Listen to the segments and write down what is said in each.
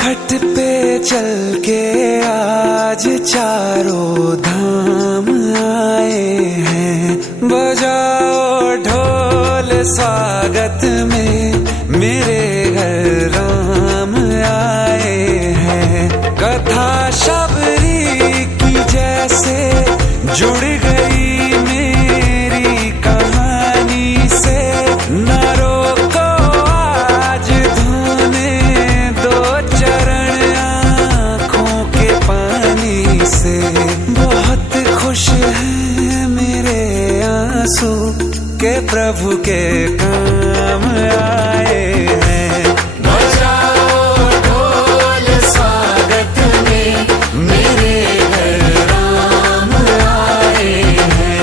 खट पे चल के आज चारों धाम आए हैं। बजाओ ढोल स्वागत में मेरे घर राम आए हैं। कथा शबरी की जैसे जुड़ गई मेरी कहानी से। न रोको आज धोने दो चरण आँखों के पानी से। बहुत खुश हैं मेरे आंसू के प्रभु के काम आए हैं। बजाओ ढोल स्वागत में मेरे घर राम आए हैं।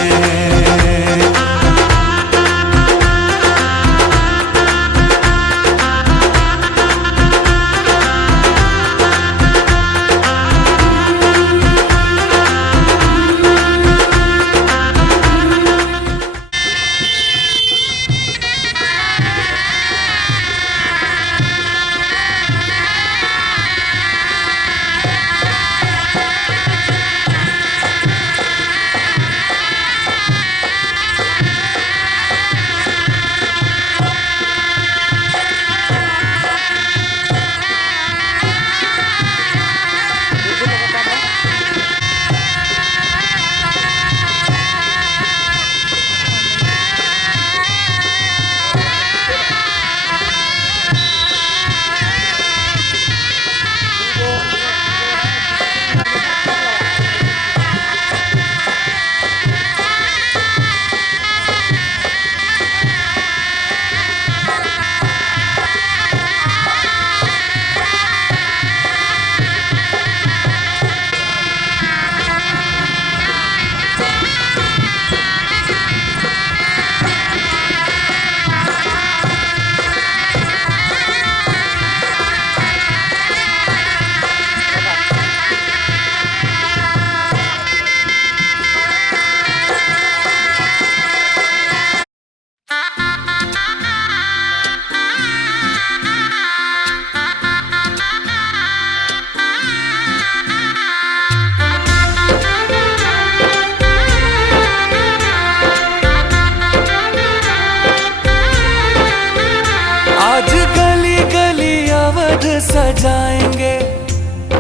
आज गली गली अवध सजाएंगे,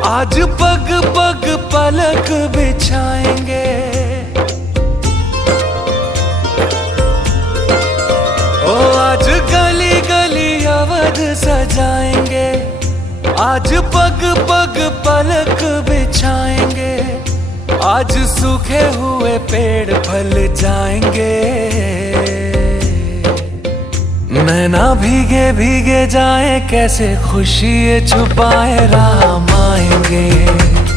आज पग पग पलक बिछाएंगे। ओ आज गली गली अवध सजाएंगे, आज पग पग पलक बिछाएंगे। आज सूखे हुए पेड़ फल जाएंगे, नैना भीगे भीगे जाए कैसे खुशी छुपाए राम आएंगे।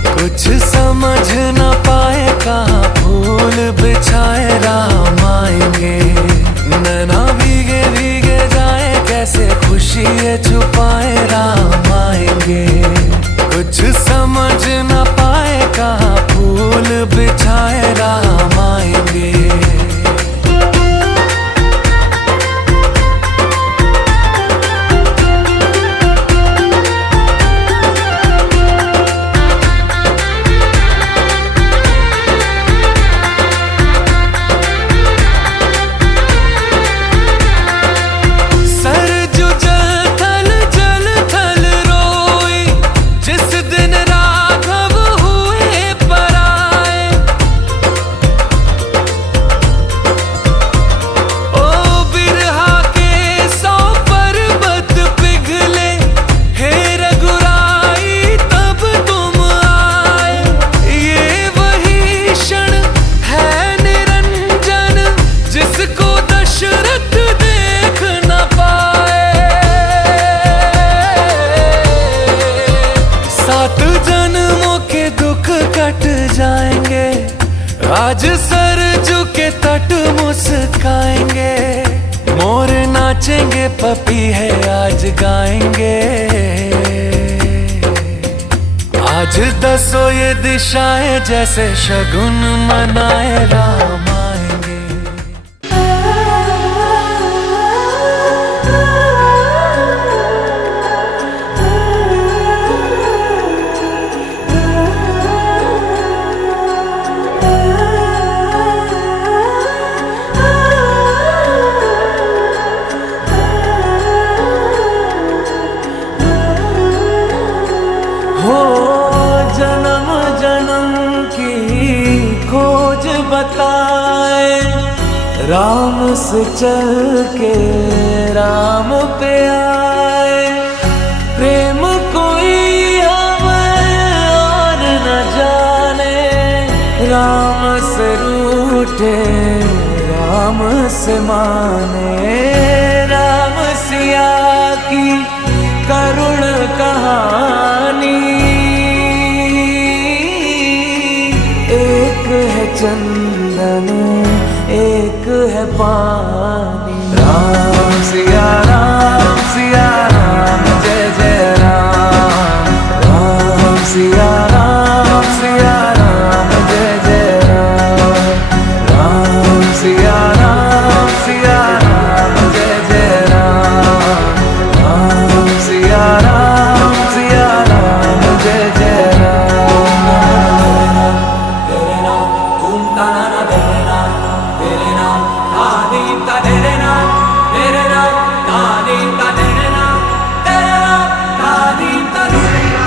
कुछ समझ न पाए कहाँ फूल बिछाए राम आएंगे। नैना भीगे भीगे जाए कैसे खुशी छुपाए राम आएंगे। कुछ समझ न पाए कहाँ फूल बिछाए राम आएंगे। आज सरजू के तट मुस्काएंगे, मोर नाचेंगे पपी है आज गाएंगे। आज दसो ये दिशाएं जैसे शगुन मनाए राम आएंगे। राम से चल के राम पे आए, प्रेम कोई हमें और न जाने। राम से रूठे राम से माने, राम सिया की करुण कहानी। एक है चंदन एक है पानी। राम सिया राम जय जय राम। राम सिया राम जय जय राम। राम सिया राम जय जय राम। राम सिया राम जय जय राम। तेरे नाम घूमता ना तेरे नाम, तेरे नाम आदीम ता तेरे नाम, तेरे नाम आदीम ता तेरे नाम, तेरे नाम आदीम ता तेरे नाम।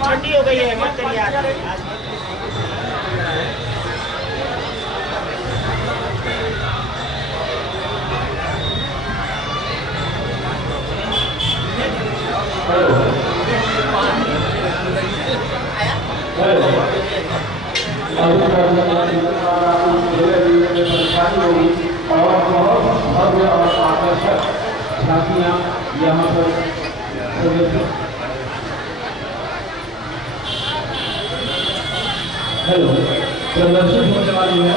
ठंडी हो गई है, मत करिए आज। और बहुत भव्य और आकर्षक झांकियां यहाँ पर हेलो प्रदर्शित होने वाली है।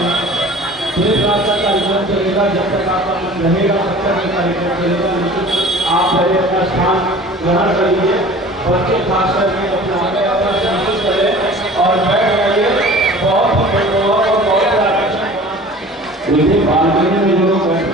देर रात का कार्यक्रम चलेगा, जब तक आपका मन रहेगा तब तक ये कार्यक्रम चलेगा। लेकिन आप पहले अपना स्थान ग्रहण करिए, बच्चे खास करके अपना महसूस करें और बैठ जाइए। बहुत और बहुत आकर्षक देखिए बालकनी में जो लोग बैठे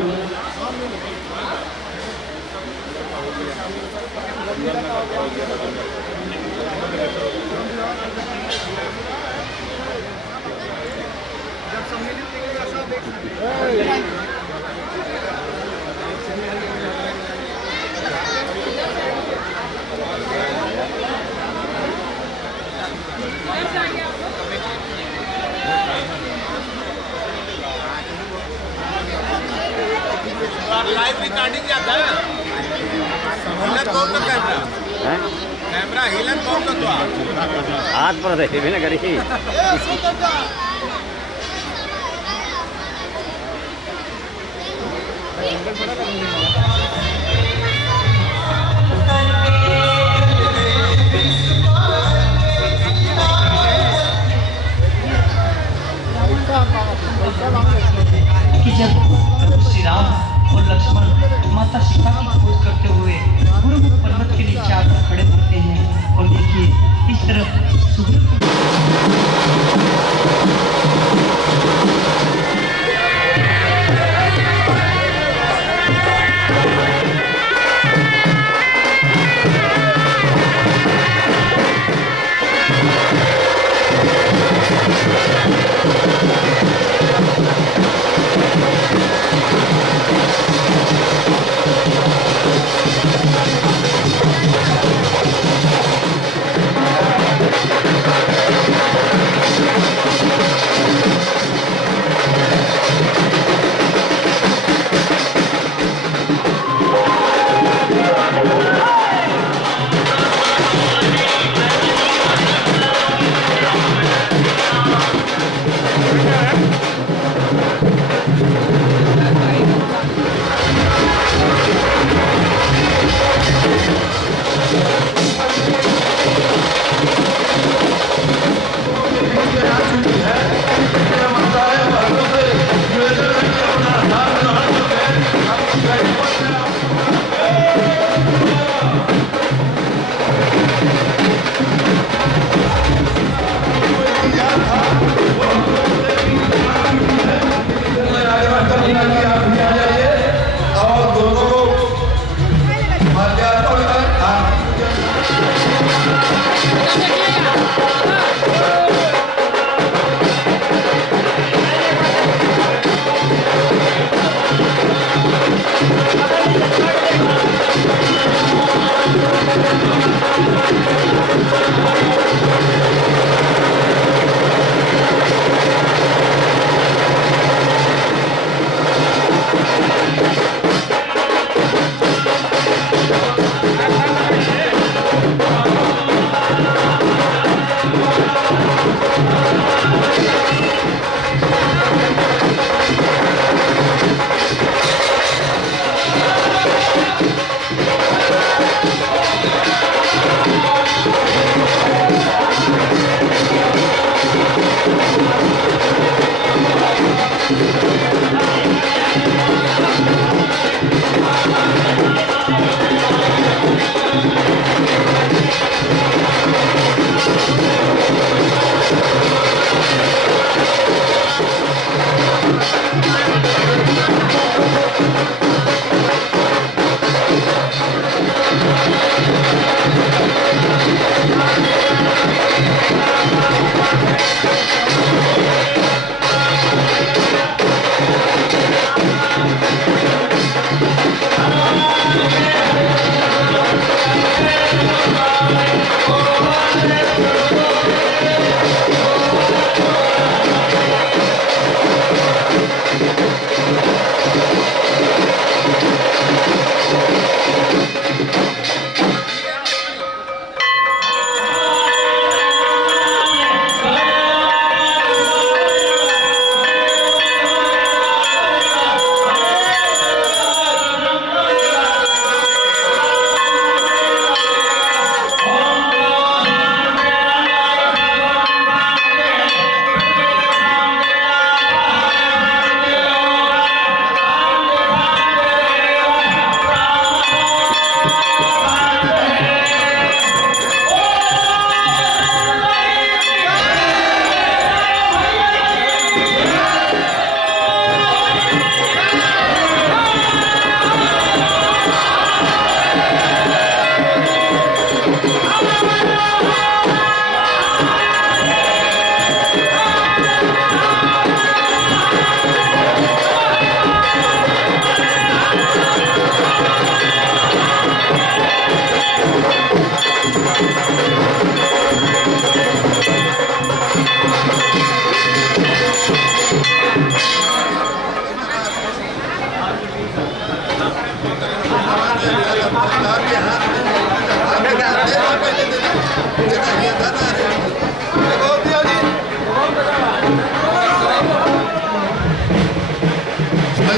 लाइव रिकॉर्डिंग जाता है। हिलन कौन सा कैमरा? कैमरा हिलन कौन सा तो हाथ पर देखिए भी ना करी। कि जब प्रभु श्री राम और लक्ष्मण माता सीता की खोज करते हुए गुरुमुख पर्वत के नीचे आकर खड़े होते हैं और देखिए इस तरफ सूर्य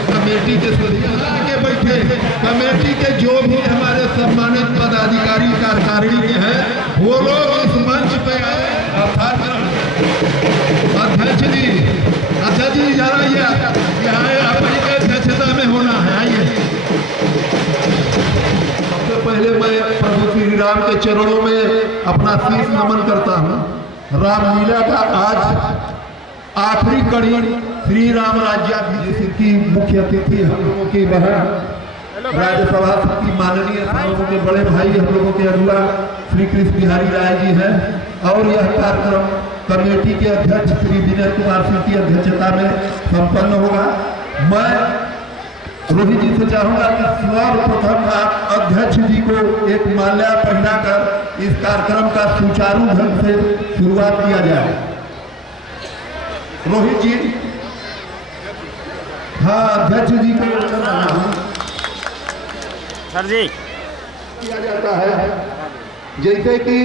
कमेटी के आगे बैठे कमेटी के जो भी हमारे सम्मानित पदाधिकारी कार्यकारिणी के हैं वो लोग इस मंच पे आए। अर्थात अध्यक्ष जी जरा ये अपनी अध्यक्षता में होना है। आइए सबसे पहले मैं प्रभु श्री राम के चरणों में अपना शीश नमन करता हूँ। रामलीला का आज आखिरी कड़ी श्री राम राज्याभिषेक की मुख्य अतिथि हम लोगों की बहन राज्यसभा की माननीय सांसद के बड़े भाई हम लोगों के अरुआ श्री कृष्ण बिहारी राय जी हैं और यह कार्यक्रम कमेटी के अध्यक्ष श्री विनय कुमार सिंह की अध्यक्षता में संपन्न होगा। मैं रोहित जी से चाहूंगा कि सर्वप्रथम आप अध्यक्ष जी को एक माल्या पहनाकर इस कार्यक्रम का सुचारू ढंग से शुरुआत किया जाए। रोहित जी, हाँ अध्यक्ष जी को सर जी किया जाता है। जैसे कि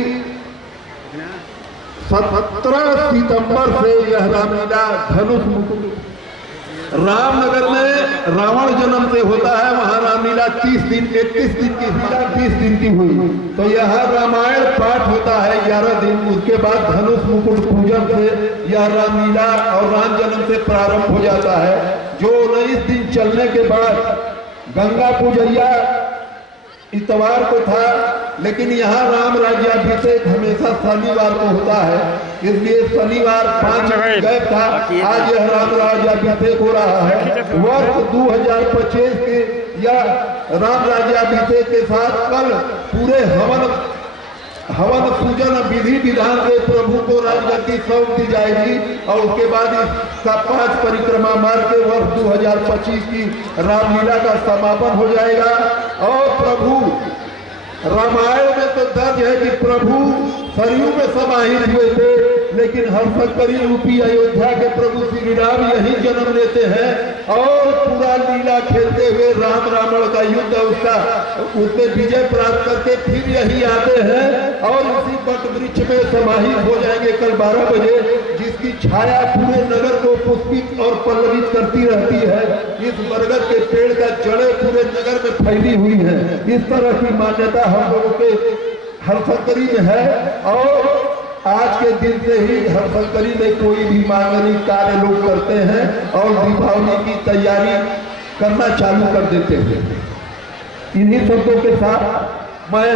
17 सितंबर से यह रामलीला धनुष मुकुट रामनगर में रावण जन्म से होता है। वहाँ रामलीला 30 दिन 31 दिन की 20 दिन की हुई। तो यह रामायण पाठ होता है 11 दिन। उसके बाद धनुष मुकुट पूजन से यह रामलीला और राम जन्म से प्रारंभ हो जाता है, जो 19 दिन चलने के बाद गंगा पूजैया इतवार को था, लेकिन यहाँ राम राज्याभिषेक हमेशा शनिवार को होता है, इसलिए शनिवार 5 गैप था। आज यह राम राज्याभिषेक हो रहा है। वर्ष 2025 के या राम राज्याभिषेक के साथ कल पूरे हवन पूजन विधि विधान से प्रभु को राजगद्दी सौंप दी जाएगी और उसके बाद इसका 5 परिक्रमा मार के वर्ष 2025 की रामलीला का समापन हो जाएगा। और प्रभु रामायण में तो दर्ज है कि प्रभु सरयू में समाहित हुए थे, लेकिन हरसकरी रूपी अयोध्या के प्रभु श्री राम यहीं जन्म लेते हैं और पूरा लीला खेलते हुए राम रावण का युद्ध उसमें विजय प्राप्त करके फिर यही आते हैं और इसी वट वृक्ष में समाहित हो जाएंगे कल 12 बजे, जिसकी छाया पूरे नगर को पुष्पित और पल्लवित करती रहती है। इस बरगद के पेड़ का जड़ें पूरे नगर में फैली हुई है। इस तरह की मान्यता हम लोगों के हरसकरी में है और आज के दिन से ही हरसकरी में कोई भी मांगलिक कार्य लोग करते हैं और दीपावली की तैयारी करना चालू कर देते हैं। इन्हीं शब्दों के साथ मैं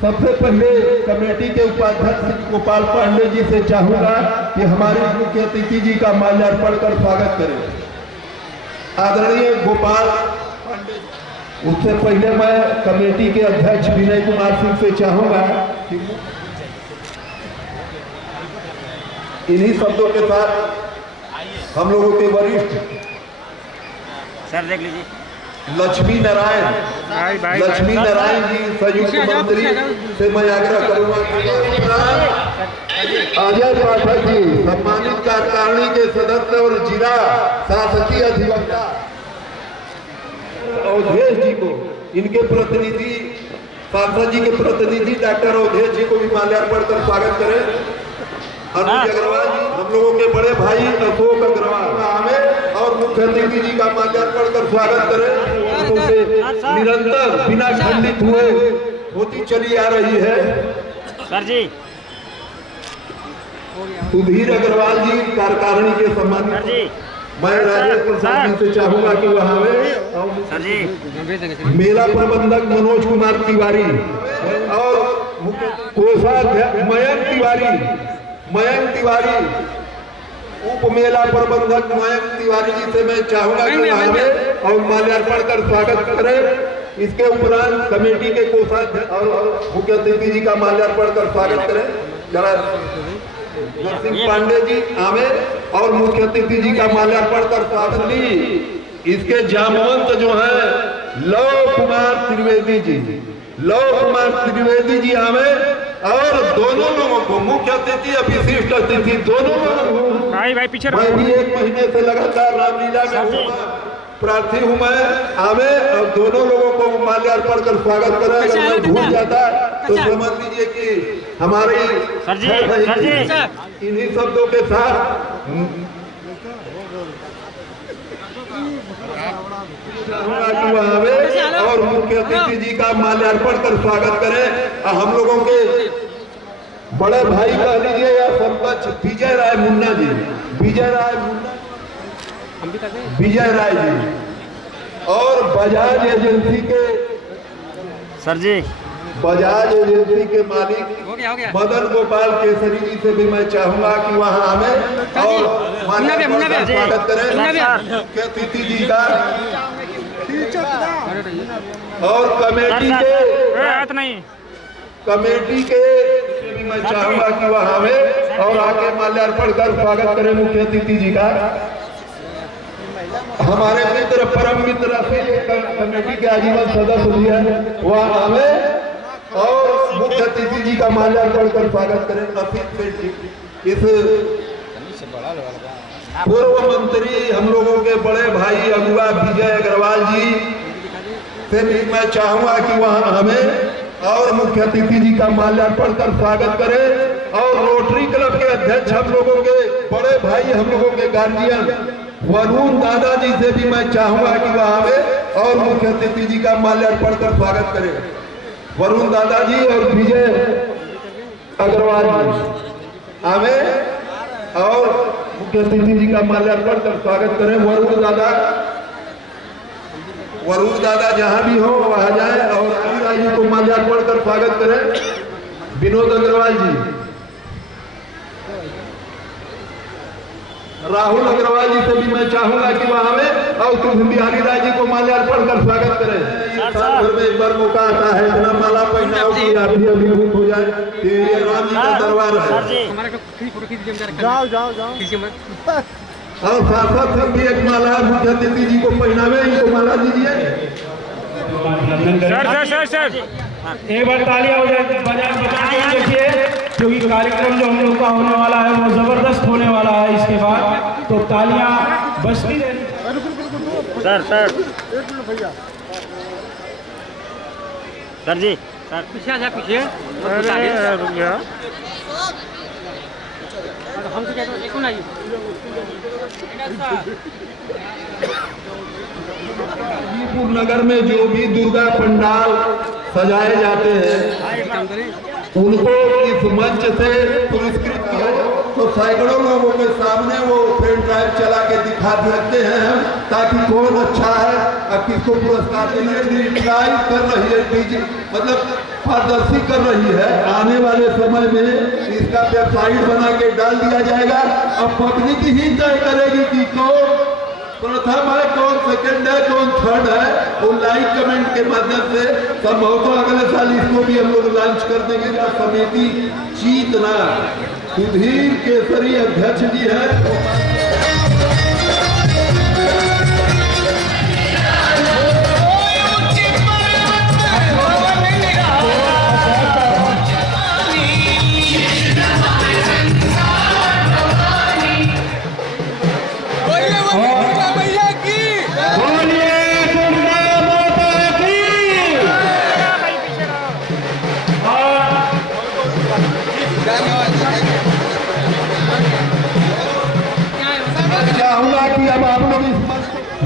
सबसे पहले कमेटी के उपाध्यक्ष गोपाल पांडे जी से चाहूंगा कि हमारे मुख्य अतिथि जी का माल्यार्पण कर स्वागत करें। आदरणीय गोपाल पांडे। उससे पहले मैं कमेटी के अध्यक्ष विनय कुमार सिंह से चाहूंगा कि इन्हीं शब्दों के साथ हम लोगों के वरिष्ठ सर देख लीजिए। लक्ष्मी नारायण जी संयुक्त मंत्री से मैं आग्रह करूंगा अजय पाठक जी सम्मानित कार्यकारिणी के सदस्य और जिला शासकीय अधिवक्ता अवधेश जी को, इनके प्रतिनिधि सांसद जी के प्रतिनिधि डॉक्टर अवधेश जी को भी माल्यार्पण कर स्वागत करें। अनुज अग्रवाल जी, हम लोगों के बड़े भाई अशोक अग्रवाल हमें और मुख्य अतिथि जी का माल्यार्पण कर स्वागत करें। उनसे निरंतर बिना खंडित हुए होती चली आ रही है। सर जी सुधीर अग्रवाल जी कार्यकारिणी के सम्मानित, मैं राजेश प्रसाद जी से चाहूंगा कि वहां में सर जी मेला प्रबंधक मनोज कुमार तिवारी और कोषाध्यक्ष मयंक तिवारी उप मेला प्रबंधक मयंक तिवारी जी से मैं चाहूंगा कि वहां में और माल्यार्पण कर स्वागत करें। इसके उपरांत कमेटी के कोषाध्यक्ष और मुख्य अतिथि जी का माल्यार्पण कर स्वागत करें। जरा नरसिंह पांडे जी आमेर और मुख्य अतिथि जी का माल्यार्पण कर स्वागत। इसके जामवंत जो है लव कुमार त्रिवेदी जी आमेर और दोनों लोगों को मुख्य अतिथि और विशिष्ट अतिथि दोनों लोगों भाई पीछे मैं भी 1 महीने से लगातार रामलीला में प्रार्थी हूँ मैं आमेर और दोनों लोगों को माल्यार्पण कर स्वागत करें। अगर मैं भूल जाता तो समझ लीजिए कि हमारी इन्हीं शब्दों के साथ और मुख्य अतिथि जी का माल्यार्पण कर स्वागत करें। हम लोगों के बड़े भाई कह लीजिए या सरपंच विजय राय जी और बजाज एजेंसी के के मालिक मदन गोपाल केसरी जी से भी मैं चाहूंगा कि वहां हमें और स्वागत करें मुख्य अतिथि जी का और कमेटी के भी मैं चाहूंगा कि वहां हमें और आके माल्यार्पण कर स्वागत करें मुख्य अतिथि जी का। हमारे मित्र परम मित्र कमेटी के आजीवन सदस्य भी है, वहां हमें और मुख्य अतिथि जी का माल्यार्पण कर स्वागत करें। इस पूर्व मंत्री हम लोगों के बड़े भाई अगुआ विजय अग्रवाल जी से भी मैं चाहूंगा कि वहां हमें और मुख्य अतिथि जी का माल्यार्पण कर स्वागत करें। और रोटरी क्लब के अध्यक्ष हम लोगों के बड़े भाई हम लोगों के गार्जियन वरुण दादा जी से भी मैं चाहूंगा कि वहां में और मुख्य अतिथि जी का माल्यार्पण कर स्वागत करें। वरुण दादा जी और विजय अग्रवाल जी हमें और मुख्य अतिथि जी का माल्यार्पण कर स्वागत करें। वरुण दादा जहां भी हो वहां जाए और आदिराज जी को माल्यार्पण कर स्वागत करें। विनोद अग्रवाल जी, राहुल अग्रवाल जी से भी मैं चाहूंगा कि वहां में और तुम बिहारी राय जी को माल्यार्पण कर स्वागत करें। साल भर में एक बार मौका आता है, इतना माला पहनाओ कि आप भी अभिभूत हो जाए कि ये राम जी का दरबार है। और सांसद सब भी एक माला मुख्य अतिथि जी को पहनावे, इनको माला दीजिए। सर एक बार तालियां हो जाए देखिए, क्योंकि कार्यक्रम जो हम लोग का होने वाला है वो जबरदस्त होने वाला है। इसके बाद तो तालियां बजती रहेंगी। सर जी पीछे आ जा, पीछे रुक गया। हमसे क्या देखो ना नगर में जो भी दुर्गा पंडाल सजाए जाते हैं उनको इस मंच से पुरस्कृत किया तो सैकड़ों लोगों के सामने वो पेन ड्राइव चला के दिखा सकते हैं ताकि कौन अच्छा है और किसको पुरस्कार ट्राई कर रही है, मतलब पारदर्शी कर रही है। आने वाले समय में इसका वेबसाइट बना के डाल दिया जाएगा और पब्लिक ही तय करेगी कि कौन प्रथम है, कौन सेकंड है, कौन थर्ड है। वो लाइक कमेंट के माध्यम से संभवतः अगले साल इसको भी हम लोग लॉन्च कर देंगे। समिति जीतना सुधीर केसरी अध्यक्ष जी है। चाहूंगा कि अब आप लोग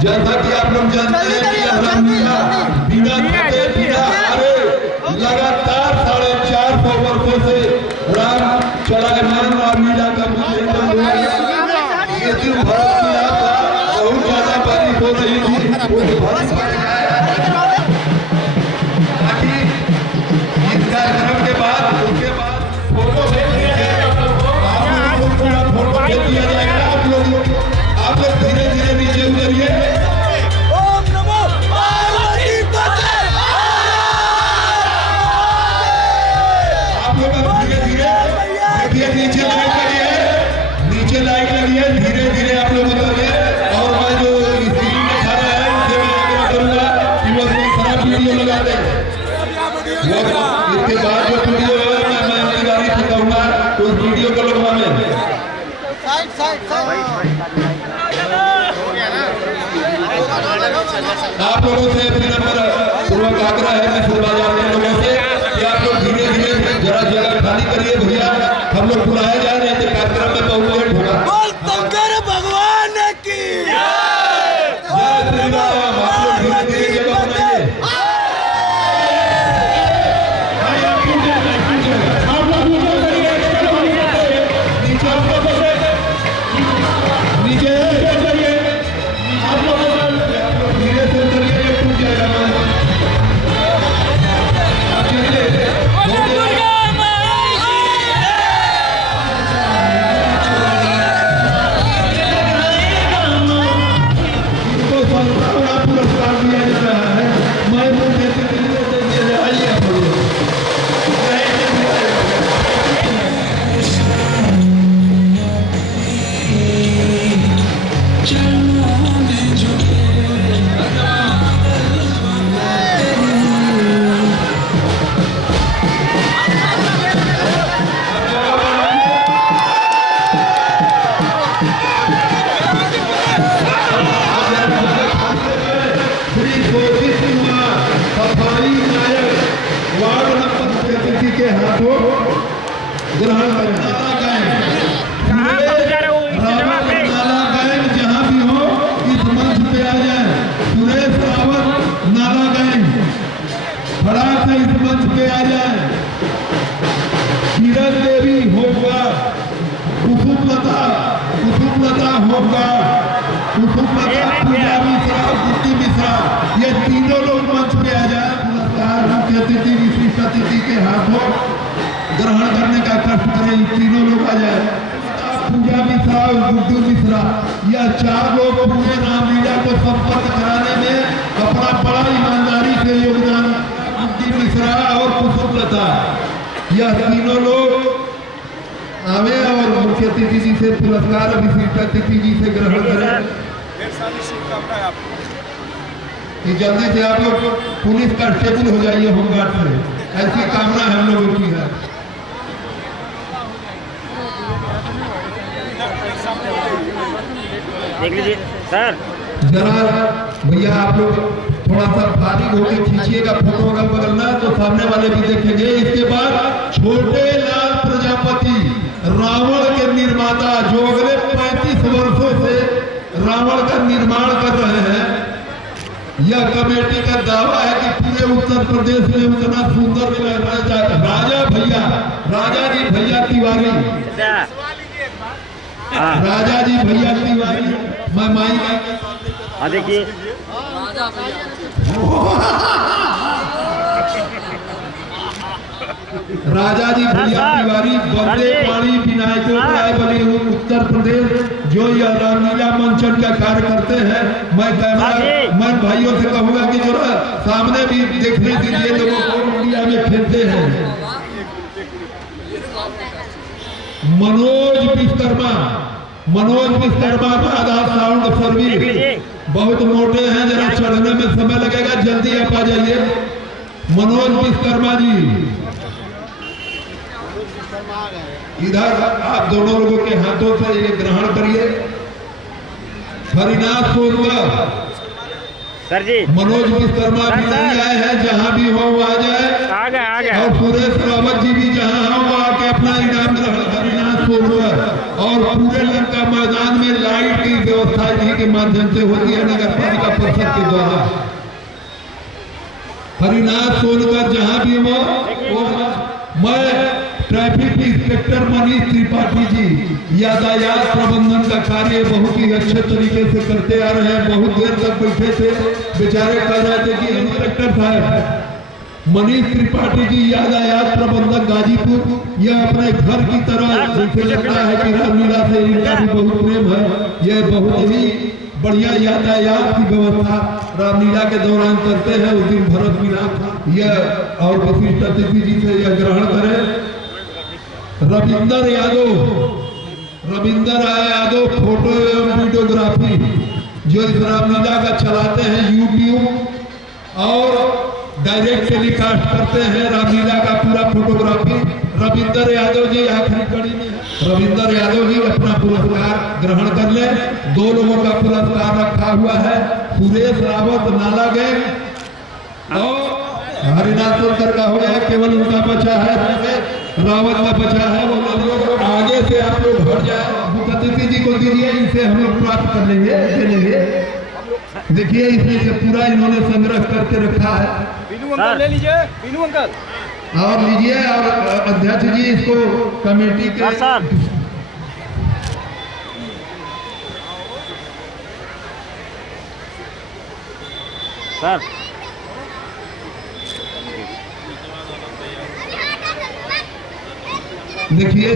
जैसा कि आप लोग जानते हैं कि रामलीला बिना थके बिना हारे लगातार 450 वर्षों से राम चलायमान रामलीला का ये दिन भारत में आता बहुत ज्यादा बारिश हो रही थी ताकि इस कार्यक्रम के बाद उसके बाद फोटो भेज दिया जाएगा। आप लोग धीरे धीरे नीचे उतरिए। ओम नमो पार्वती पते। आप लोग धीरे धीरे देखिए नीचे लाइट लगी है, नीचे लाइट लगी है, धीरे धीरे आप लोग उतरिए। और मैं जो स्क्रीन में खा रहा है उनसे मैं आग्रह करूंगा कि वो कोई खराब वीडियो लगा दे। इसके बाद जो वीडियो है मैं अपनी गाड़ी से कहूंगा तो उस वीडियो को लगवा लें। आप लोगों से फिर हमारा पूर्वक आग्रह है मिश्र बाजार के लोगों से कि आप लोग धीरे धीरे जरा जगह खाली करिए भैया, हम लोग बुलाए जा रहे हैं तो कार्यक्रम में बहुत लेट होगा। बोल शंकर भगवान की जय श्री राम। आप लोग धीरे धीरे जगह बनाइए। के हाथों ग्रहण करें। नाला गायन जहाँ भी हो इस मंच पे आ जाए। सुरेश रावत नाला गायन फटाक से इस मंच पे आ जाए। किरण देवी होगा, कुसुमलता होगा, कुसुमलता पूजा मिश्रा, दीप्ति मिश्रा, ये तीनों लोग मंच पे आ जाए। पुरस्कार मुख्य अतिथि विशिष्ट अतिथि के हाथों ग्रहण करने का कष्ट करें। तीनों लोग आ जाए। पूजा मिश्रा और गुड्डू मिश्रा, यह 4 लोग पूरे रामलीला को संपन्न कराने में अपना बड़ा ईमानदारी से योगदान। दीप्ति मिश्रा और कुसुमलता, यह तीनों लोग आवे और मुख्य अतिथि जी से पुरस्कार विशिष्ट अतिथि जी से ग्रहण करें। कि जल्दी से आप लोग पुलिस कांस्टेबल हो जाइए होमगार्ड से, ऐसी कामना हम लोगों की है। देख लीजिए सर। जरा भैया आप लोग थोड़ा सा फारिग होकर खींचिएगा फोटो अगल बगल ना, तो सामने वाले भी देखेंगे। इसके बाद छोटे लाल प्रजापति, रावण के निर्माता, जो अगले 35 वर्षों से रावण का निर्माण कर रहे हैं। यह कमेटी का दावा है कि पूरे उत्तर प्रदेश में उतना सुंदर राजा जी भैया तिवारी, राजा जी भैया तिवारी, मैं माई हाँ देखिए राजा जी भैया तिवारी, बंदे पानी विनायकोपाध्याय बने हुए उत्तर प्रदेश, जो यह रामलीला मंचन का कार्य करते हैं। मैं कैमरामैन भाइयों से कहूंगा कि जरा सामने भी देखने दीजिए लोगों को इंडिया में खेलते हैं। मनोज विश्वकर्मा बाधा साउंड सर्विस, बहुत मोटे हैं, जरा चढ़ने में समय लगेगा, जल्दी आप आ जाइए। मनोज विश्वकर्मा जी इधर आप दोनों लोगों के हाथों से ये ग्रहण करिए। हरिनाथ सोनकर सर जी, मनोज विश्वकर्मा भी नहीं आए हैं, जहां भी हो वो आ जाए। आ गए और सुरेश रावत जी भी जहां हो वो आके अपना इनाम ग्रहण। हरिनाथ सोनकर और पूरे लंका मैदान में लाइट की व्यवस्था इन्हीं के माध्यम से होती है, नगर पालिका परिषद के द्वारा। हरिनाथ सोनकर जहां भी हो वो, मैं ट्रैफिक इंस्पेक्टर मनीष त्रिपाठी जी यातायात प्रबंधन का कार्य बहुत ही अच्छे तरीके से करते आ रहे हैं। बहुत देर तक बैठे थे, बेचारे कह रहे थे कि इंस्पेक्टर साहब मनीष त्रिपाठी जी यातायात प्रबंधक गाजीपुर, यह अपने घर की तरह जैसे लगता है कि रामलीला से इनका भी बहुत प्रेम है। यह बहुत ही बढ़िया यातायात की व्यवस्था रामलीला के दौरान करते हैं। उस दिन भरत मिलाप यह और वशिष्ठ अतिथि जी से यह ग्रहण करें। रविंदर यादव फोटो एवं वीडियोग्राफी जो इस रामलीला का चलाते हैं यूट्यूब और डायरेक्ट टेलीकास्ट करते हैं रामलीला का पूरा फोटोग्राफी। रविंदर यादव जी आखिरी कड़ी में, रविंदर यादव जी अपना पुरस्कार ग्रहण कर ले। 2 लोगों का पुरस्कार रखा हुआ है, सुरेश रावत नाला गैंग और हरिनाथ सोनकर का हो गया, केवल उनका बचा है, रावत का बचा है। वो लोग आगे से आप लोग हट जाए, अतिथि जी को दीजिए, इनसे हम लोग प्राप्त कर लेंगे, दे लेंगे। देखिए इसमें से पूरा इन्होंने संग्रह करके रखा है। ले लीजिए बीनू अंकल और लीजिए। और अध्यक्ष जी इसको कमेटी के सर देखिए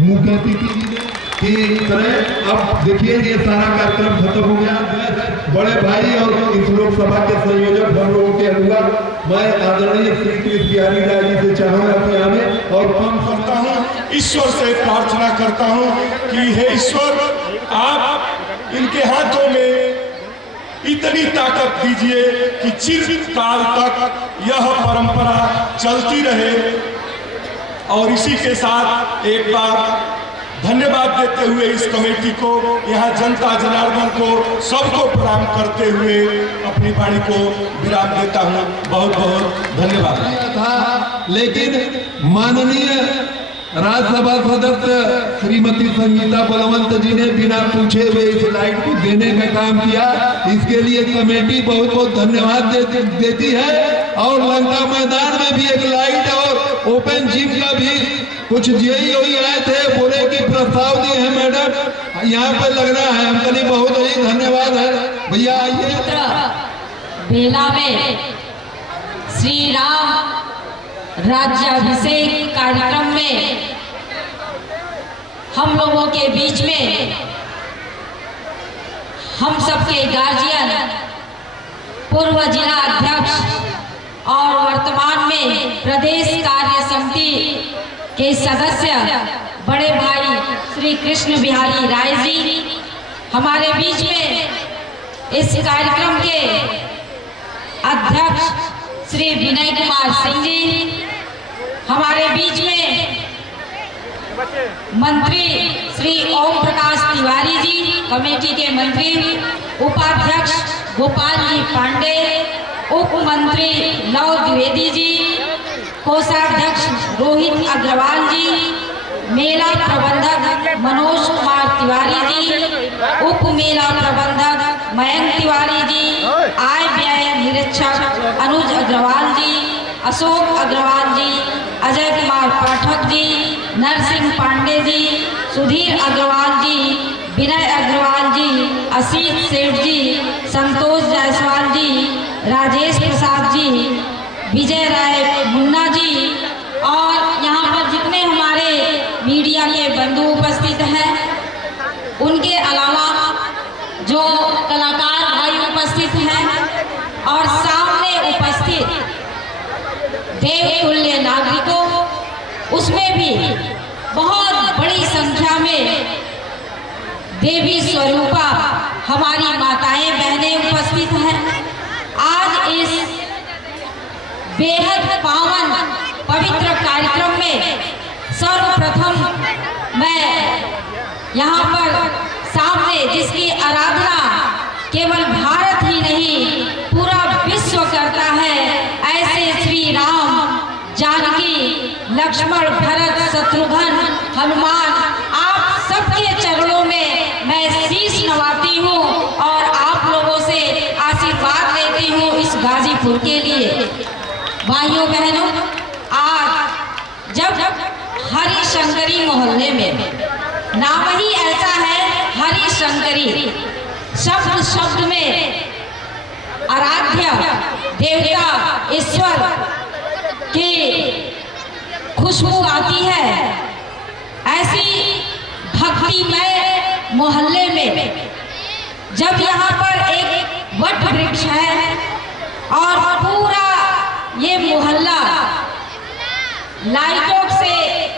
मुख्य अतिथि जी ने कि तरह अब देखिए ये सारा कार्यक्रम खत्म हो गया। बड़े भाई और इस लोकसभा के संयोजक हम लोगों के अनुसार मैं आदरणीय श्री कृष्ण बिहारी राय जी से चाहूंगा कि हमें और कम करता हूँ, ईश्वर से प्रार्थना करता हूँ कि हे ईश्वर आप इनके हाथों में इतनी ताकत दीजिए कि चिरकाल तक यह परंपरा चलती रहे। और इसी के साथ एक बार धन्यवाद देते हुए इस कमेटी को, यहाँ जनता जनार्दन को, सबको प्रणाम करते हुए अपनी वाणी को विराम देता हूँ। बहुत बहुत धन्यवाद। लेकिन माननीय राज्यसभा सदस्य श्रीमती संगीता बलवंत जी ने बिना पूछे हुए इस लाइट को देने का काम किया। इसके लिए कमेटी बहुत बहुत धन्यवाद देती है। और लंका मैदान में भी एक लाइट और ओपन जिम का भी कुछ जेई आए थे, बोले कि प्रस्ताव दिए हैं मैडम, यहाँ पे लगना है। हम कहीं बहुत ही धन्यवाद है भैया। आइए बेला में श्री राम राज्याभिषेक कार्यक्रम में हम लोगों के बीच में हम सबके गार्जियन, पूर्व जिला अध्यक्ष और वर्तमान में प्रदेश कार्य समिति के सदस्य बड़े भाई श्री कृष्ण बिहारी राय जी हमारे बीच में, इस कार्यक्रम के अध्यक्ष श्री विनय कुमार सिंह जी हमारे बीच में, मंत्री श्री ओम प्रकाश तिवारी जी कमेटी के मंत्री, उपाध्यक्ष गोपाल जी पांडे, उप मंत्री लव द्विवेदी जी, कोषाध्यक्ष रोहित अग्रवाल जी, मेला प्रबंधक मनोज कुमार तिवारी जी, उप मेला प्रबंधक मयंक तिवारी जी, आय व्यय निरीक्षक अनुज अग्रवाल जी, अशोक अग्रवाल जी, अजय कुमार पाठक जी, नरसिंह पांडे जी, सुधीर अग्रवाल जी, विनय अग्रवाल जी, असीत सेठ जी, संतोष जायसवाल जी, राजेश प्रसाद जी, विजय राय मुन्ना जी और यहाँ पर जितने हमारे मीडिया के बंधु उपस्थित हैं, उनके अलावा जो कलाकार भाई उपस्थित हैं और सामने उपस्थित देवतुल्य नागरिकों, उसमें भी बहुत देवी स्वरूपा हमारी माताएं बहनें उपस्थित हैं। आज इस बेहद पावन पवित्र कार्यक्रम में सर्वप्रथम मैं यहाँ पर सामने जिसकी आराधना केवल भारत ही नहीं पूरा विश्व करता है, ऐसे श्री राम जानकी लक्ष्मण भरत शत्रुघ्न हनुमान आप सबके चरणों में मैं शीश नवाती हूँ और आप लोगों से आशीर्वाद लेती हूँ इस गाजीपुर के लिए। भाइयों बहनों, आज जब हरिशंकरी मोहल्ले में, नाम ही ऐसा है हरिशंकरी, शब्द शब्द में आराध्य देवता ईश्वर की खुशबू आती है, ऐसी भक्तिमय मोहल्ले में जब यहाँ पर एक वट वृक्ष है और पूरा ये मोहल्ला लाइटों से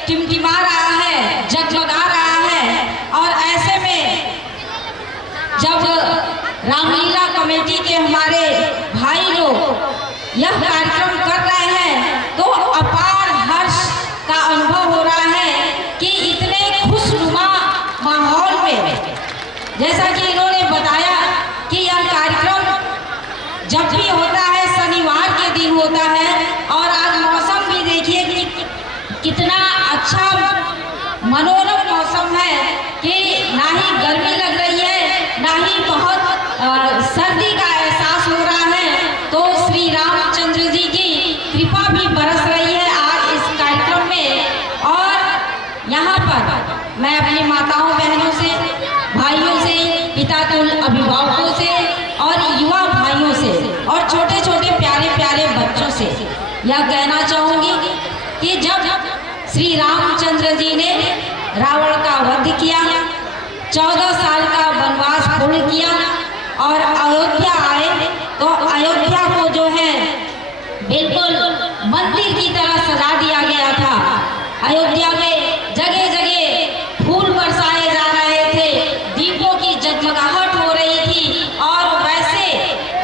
टिमटिमा रहा है, जगमगा रहा है, और ऐसे में जब रामलीला कमेटी के हमारे भाई लोग यह कार्यक्रम कर रहे हैं तो अपार हर्ष का अनुभव हो रहा है कि इतने खुशनुमा माहौल में, जैसा कि इन्होंने बताया कि यह कार्यक्रम जब भी होता है शनिवार के दिन होता है, और आज मौसम भी देखिए कि कितना अच्छा मनोरम मौसम है कि ना ही गर्मी लग रही है ना ही बहुत सर्दी का एहसास हो रहा है। तो श्री रामचंद्र जी की कृपा भी बरस रही है आज इस कार्यक्रम में। और यहाँ पर मैं अपनी माताओं बहनों से, भाइयों से, पितातुल अभिभावकों से और युवा भाइयों से और छोटे छोटे प्यारे प्यारे बच्चों से यह कहना चाहूँगी कि जब श्री रामचंद्र जी ने रावण का वध किया, 14 साल का वनवास पूर्ण किया और अयोध्या आए, तो अयोध्या को जो है बिल्कुल मंदिर की तरह सजा दिया गया था। अयोध्या में जगह जगह फूल बरसाए जा रहे थे, दीपों की जगमगाहट हो रही थी, और वैसे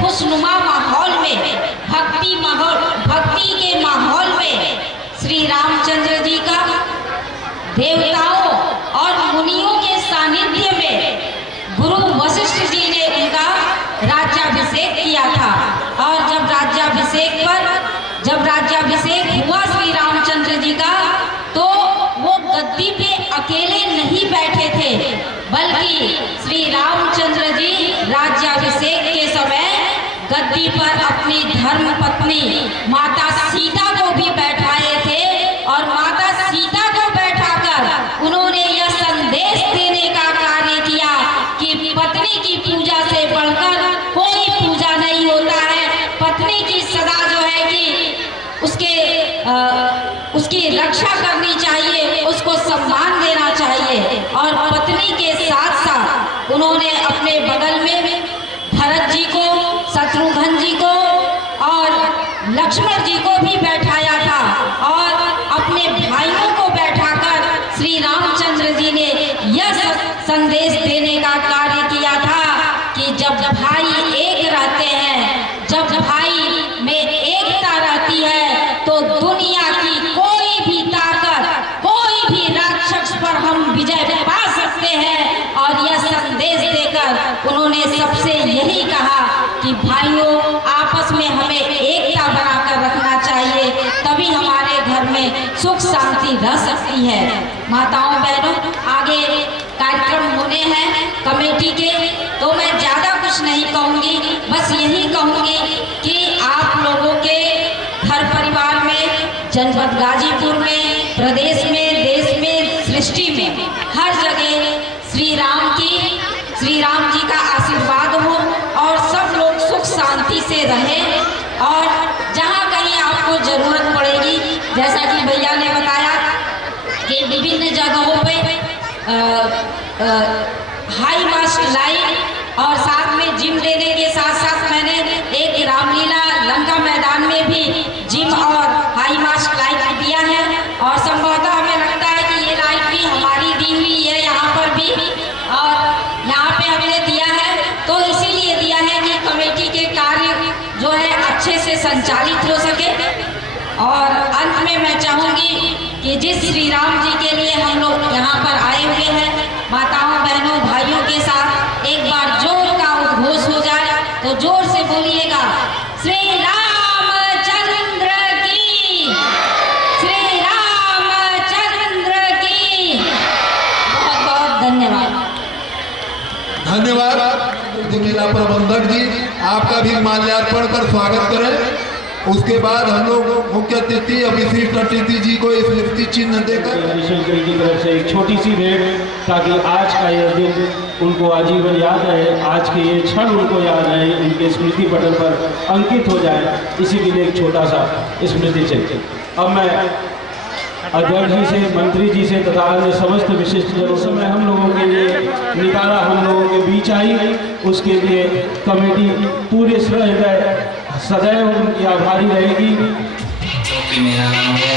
खुशनुमा माहौल में, भक्ति के माहौल में श्री रामचंद्र जी का देवताओं और मुनियों के सानिध्य में गुरु वशिष्ठ जी ने उनका राज्याभिषेक किया था। और जब राज्याभिषेक हुआ श्री रामचंद्र जी का, तो वो गद्दी पे अकेले नहीं बैठे थे, बल्कि श्री रामचंद्र जी राज्याभिषेक के समय गद्दी पर अपनी धर्म पत्नी माता सीता को भी बैठाए थे, और माता सीता को बैठाकर उन्होंने यह संदेश देने का कार्य किया कि पत्नी की पूजा से बढ़कर कोई पूजा नहीं होता है। पत्नी की सदा जो है कि उसकी रक्षा करनी चाहिए, उसको सम्मान देना चाहिए। और पत्नी के साथ साथ उन्होंने अपने बगल में भरत जी को, शत्रुघ्न जी को और लक्ष्मण जी को भी बैठाया था, और अपने भाइयों को बैठाकर श्री रामचंद्र जी ने यह संदेश देने का कार्य किया था कि जब भाई एक रहते हैं, जब भाई में एकता रहती है, तो दुनिया की कोई भी ताकत, कोई भी राक्षस पर हम विजय पा सकते हैं। और यह संदेश देकर उन्होंने सबसे यही कहा कि भाइयों, आपस में हमें एकता बनाकर रखना चाहिए, तभी हमारे घर में सुख शांति रह सकती है। माताओं बहनों, आगे कार्यक्रम होने हैं कमेटी के, तो मैं ज़्यादा कुछ नहीं कहूँगी, बस यही कहूँगी कि आप लोगों के घर परिवार में, जनपद गाजीपुर में, प्रदेश में, देश में, सृष्टि में, हर जगह श्री राम जी का आशीर्वाद हो और सब लोग सुख शांति से रहें। और जहाँ कहीं आपको ज़रूरत पड़ेगी, जैसा कि भैया ने बताया कि विभिन्न जगहों पे हाई मास्ट लाइट और साथ में जिम देने के साथ साथ मैंने एक रामलीला लंका मैदान में भी जिम और हाई मास्ट लाइट दिया है। और संभवतः हमें लगता है कि ये लाइट भी हमारी दी हुई है यहाँ पर भी। और संचालित हो सके। और अंत में मैं चाहूँगी कि जिस श्री राम जी के लिए हम लोग यहाँ पर आए हुए हैं, माताओं बहनों भाइयों के साथ एक बार जोर का उद्घोष हो जाए तो जोर से बोलिएगा, श्री रामचंद्र की, श्री रामचंद्र की। बहुत बहुत धन्यवाद। धन्यवाद मेला प्रबंधक जी, आपका भी माल्यार्पण कर स्वागत करें। उसके बाद हम लोग मुख्य अतिथि अभिषेक अतिथि जी को स्मृति चिन्ह देकर हरिशंकर की तरफ से एक छोटी सी भेंट, ताकि आज का यह दिन उनको आजीवन याद रहे, आज के ये क्षण उनको याद रहे, उनके स्मृति पटल पर अंकित हो जाए, इसी के लिए एक छोटा सा स्मृति चिन्ह। अब मैं अध्यक्ष जी से, मंत्री जी से तथा अन्य समस्त विशिष्ट जनों से मैं हम लोगों के लिए निकाला हम लोगों के बीच आई, उसके लिए कमेटी पूरे हृदय सदैव उनकी आभारी रहेगी। मेरा नाम है